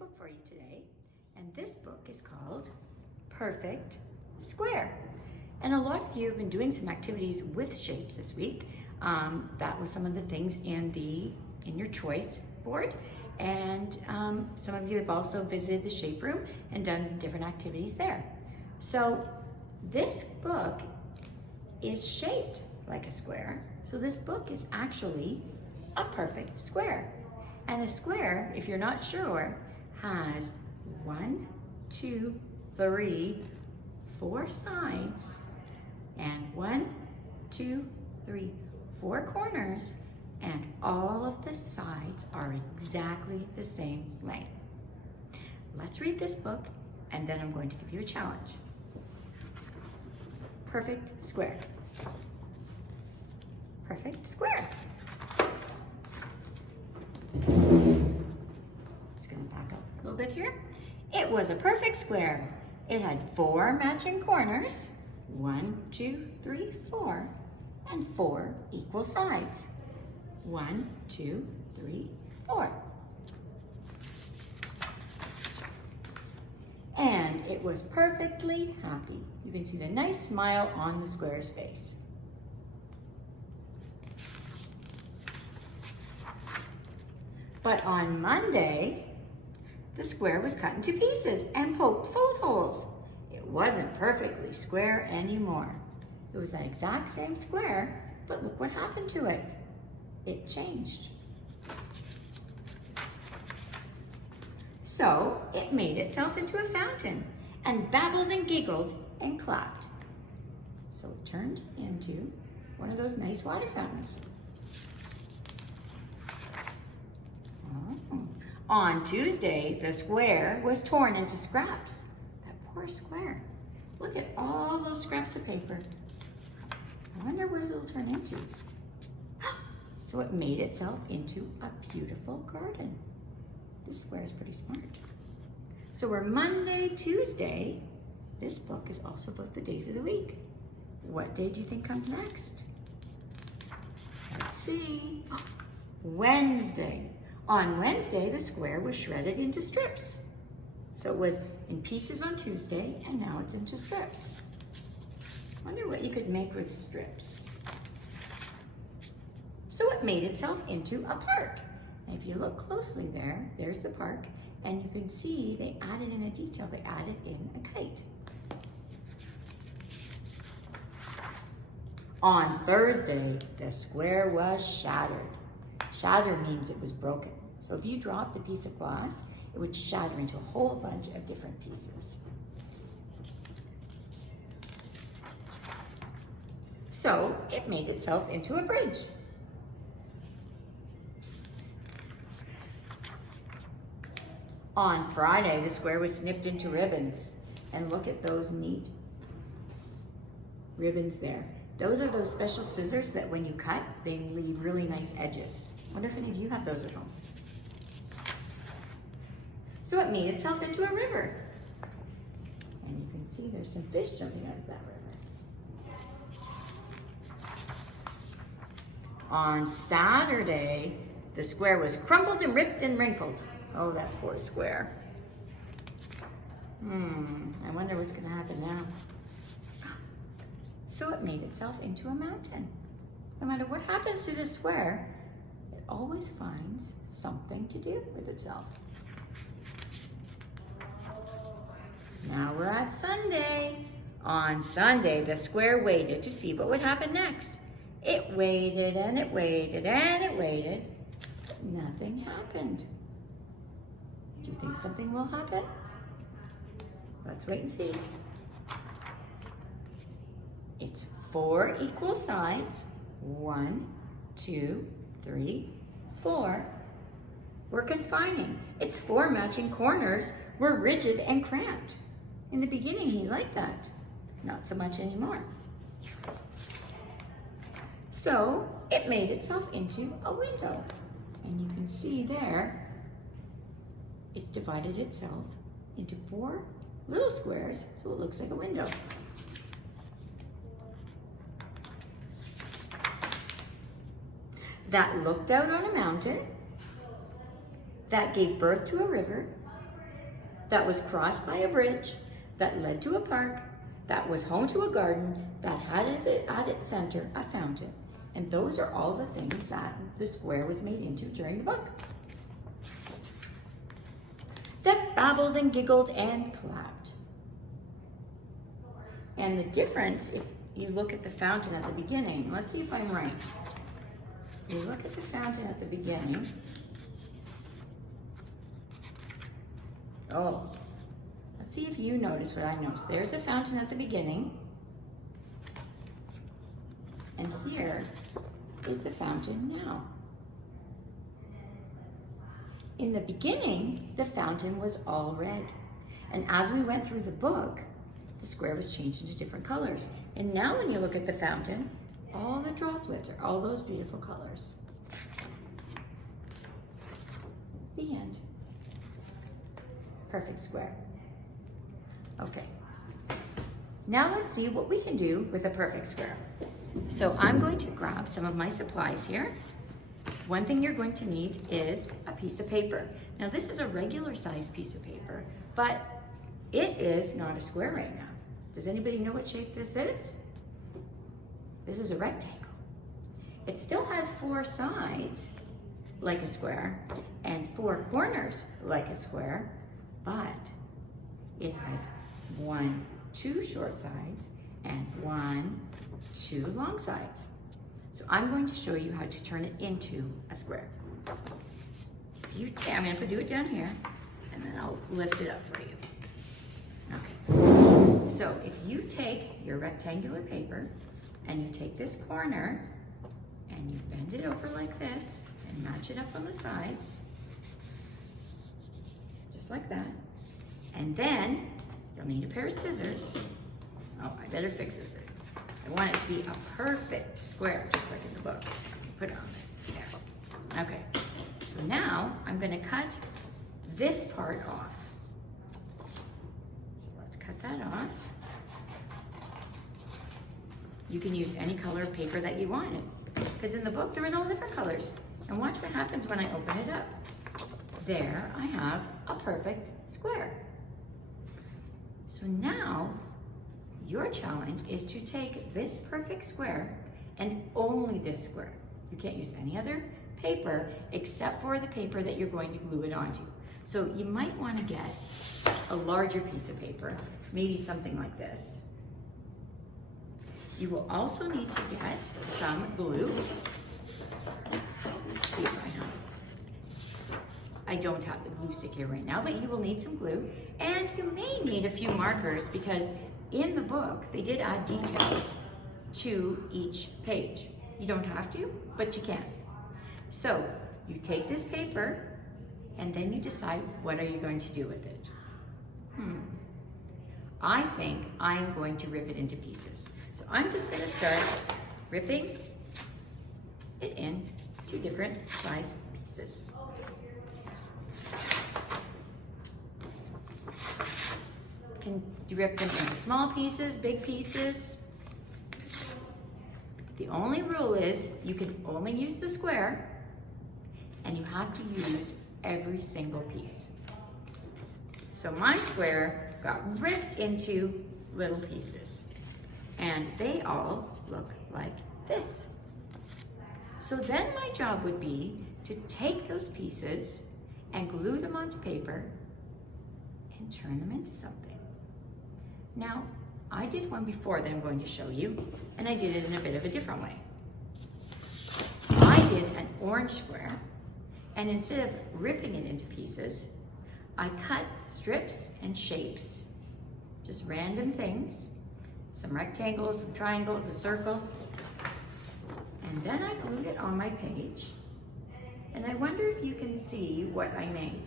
book for you today, and this book is called Perfect Square. And a lot of you have been doing some activities with shapes this week. That was some of the things in your choice board, and some of you have also visited the shape room and done different activities there. So this book is shaped like a square, so this book is actually a perfect square. And a square, if you're not sure, has 1, 2, 3, 4 sides, and 1, 2, 3, 4 corners, and all of the sides are exactly the same length. Let's read this book, and then I'm going to give you a challenge. Perfect square. Perfect square. Just going to back up a little bit here. It was a perfect square. It had 4 matching corners, 1, 2, 3, 4, and 4 equal sides. 1, 2, 3, 4. And it was perfectly happy. You can see the nice smile on the square's face. But on Monday, the square was cut into pieces and poked full of holes. It wasn't perfectly square anymore. It was that exact same square, but look what happened to it. It changed. So it made itself into a fountain and babbled and giggled and clapped. So it turned into one of those nice water fountains. On Tuesday, the square was torn into scraps. That poor square. Look at all those scraps of paper. I wonder what it'll turn into. So it made itself into a beautiful garden. This square is pretty smart. So we're Monday, Tuesday. This book is also about the days of the week. What day do you think comes next? Let's see. Wednesday. On Wednesday, the square was shredded into strips. So it was in pieces on Tuesday, and now it's into strips. Wonder what you could make with strips. So it made itself into a park. And if you look closely there, there's the park, and you can see they added in a detail. They added in a kite. On Thursday, the square was shattered. Shatter means it was broken. So if you dropped a piece of glass, it would shatter into a whole bunch of different pieces. So it made itself into a bridge. On Friday, the square was snipped into ribbons. And look at those neat ribbons there. Those are those special scissors that when you cut, they leave really nice edges. I wonder if any of you have those at home. So it made itself into a river. And you can see there's some fish jumping out of that river. On Saturday, the square was crumpled and ripped and wrinkled. Oh, that poor square. I wonder what's going to happen now. So it made itself into a mountain. No matter what happens to the square, it always finds something to do with itself. Now we're at Sunday. On Sunday, the square waited to see what would happen next. It waited and it waited and it waited, but nothing happened. Do you think something will happen? Let's wait and see. It's 4 equal sides. 1, 2, 3, 4. We're confining. Its 4 matching corners were rigid and cramped. In the beginning, he liked that. Not so much anymore. So it made itself into a window. And you can see there, it's divided itself into 4 little squares, so it looks like a window. That looked out on a mountain, that gave birth to a river, that was crossed by a bridge, that led to a park, that was home to a garden, that had at its center a fountain. And those are all the things that the square was made into during the book. That babbled and giggled and clapped. And the difference, if you look at the fountain at the beginning, let's see if I'm right. You look at the fountain at the beginning. Oh, let's see if you notice what I noticed. There's a fountain at the beginning. And here is the fountain now. In the beginning, the fountain was all red. And as we went through the book, the square was changed into different colors. And now when you look at the fountain, all the droplets are all those beautiful colors. The end. Perfect square. Okay. Now let's see what we can do with a perfect square. So I'm going to grab some of my supplies here. One thing you're going to need is a piece of paper. Now this is a regular sized piece of paper, but it is not a square right now. Does anybody know what shape this is? This is a rectangle. It still has 4 sides like a square and 4 corners like a square, but it has 2 short sides and 2 long sides. So I'm going to show you how to turn it into a square. I'm going to do it down here, and then I'll lift it up for you. Okay. So if you take your rectangular paper, and you take this corner, and you bend it over like this, and match it up on the sides, just like that. And then you'll need a pair of scissors. Oh, I better fix this. I want it to be a perfect square, just like in the book. Put it on there. Okay. So now I'm going to cut this part off. So let's cut that off. You can use any color of paper that you want, because in the book there was all different colors. And watch what happens when I open it up. There I have a perfect square. So now your challenge is to take this perfect square and only this square. You can't use any other paper except for the paper that you're going to glue it onto. So you might want to get a larger piece of paper, maybe something like this. You will also need to get some glue. Let's see if I have. I don't have the glue stick here right now, but you will need some glue, and you may need a few markers, because in the book they did add details to each page. You don't have to, but you can. So you take this paper and then you decide, what are you going to do with it? I think I'm going to rip it into pieces. So I'm just going to start ripping it into different size pieces. Can you rip them into small pieces, big pieces? The only rule is you can only use the square, and you have to use every single piece. So my square got ripped into little pieces, and they all look like this. So then my job would be to take those pieces and glue them onto paper and turn them into something. Now, I did one before that I'm going to show you, and I did it in a bit of a different way. I did an orange square, and instead of ripping it into pieces, I cut strips and shapes, just random things, some rectangles, some triangles, a circle, and then I glued it on my page, and I wonder if you can see what I made.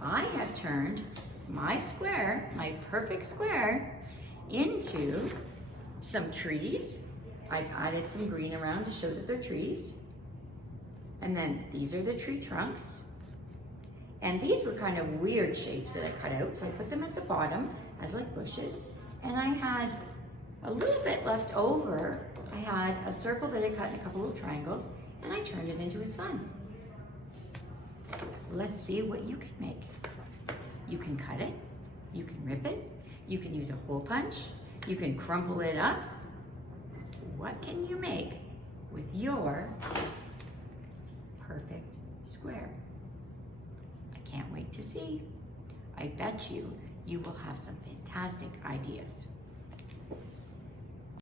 I have turned my square, my perfect square, into some trees. I've added some green around to show that they're trees. And then these are the tree trunks. And these were kind of weird shapes that I cut out, so I put them at the bottom as like bushes. And I had a little bit left over. I had a circle that I cut in a couple of triangles, and I turned it into a sun. Let's see what you can make. You can cut it, you can rip it, you can use a hole punch, you can crumple it up. What can you make with your perfect square? I can't wait to see. I bet you will have some fantastic ideas.